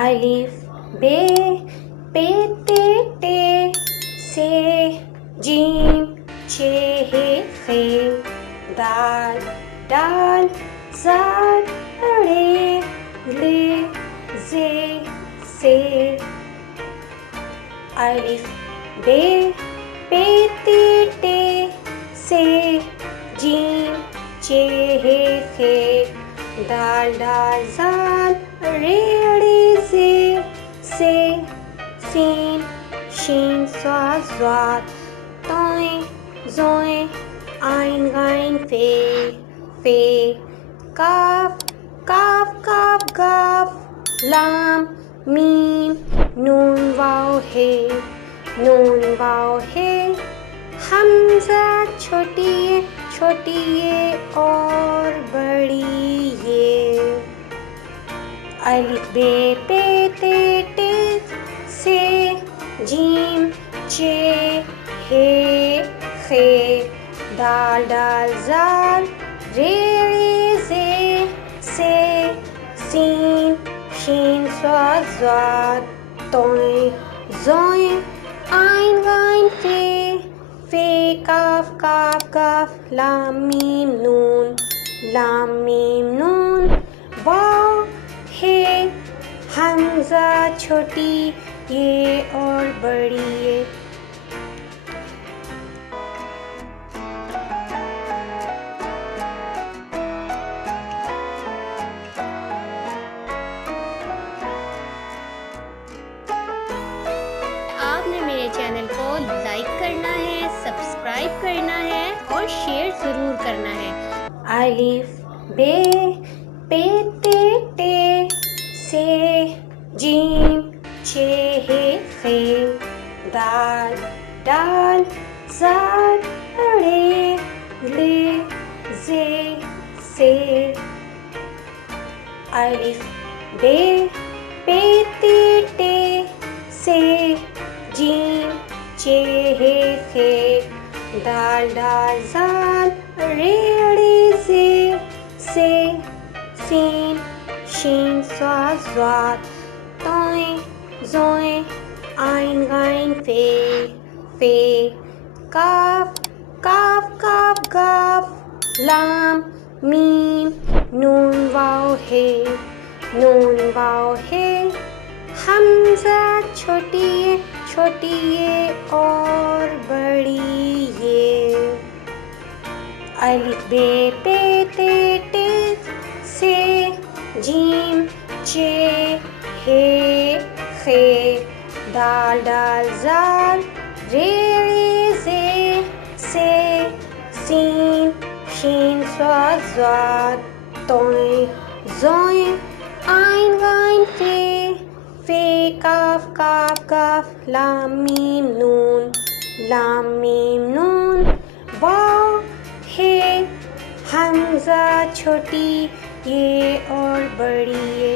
الف بے پے تے ٹے سے جیم چے ہے خے دال ڈال زال رے لے زے سے الف بے پے تے ٹے سے جیم چے ہے خے دال ڈال زال رے ڑے زے سے سین شین صاد ضاد طویں زویں عین غین فے کاف کاف کاف گاف لام میم نون واو ہے حمزہ چھوٹی ہے اور بڑی یہ الف بے پے تے ٹے سے جیم چے ہے خے دال ڈال زال رے ڑے زے سے سین شین صاد ضاد طویں زویں عین غین فے کاف کاف گاف لام میم نون واو ہے حمزہ چھوٹی یہ اور بڑی یہ آپ نے میرے چینل کو لائک کرنا ہے، سبسکرائب کرنا ہے اور شیئر ضرور کرنا ہے۔ الف بے پے تے ٹے سے جیم چے ہے خے دال ڈال زال رے لے زے سے الف بے پے تے ٹے سے جیم چے ہے خے دال ڈال زال رے ڑے زے سے سین شین صاد ضاد طویں زویں عین غین فے کاف کاف کاف گاف لام میم نون واو ہے حمزہ چھوٹی ہے اور بڑی یہ الف بے پے تے ٹے سے جیم چے ہے خے دال ڈال زال رے ڑے زے سے سین شین صاد ضاد طویں زویں عین غین فے کاف کاف گاف لام میم نون واو ہے حمزہ چھوٹی یہ اور بڑی یہ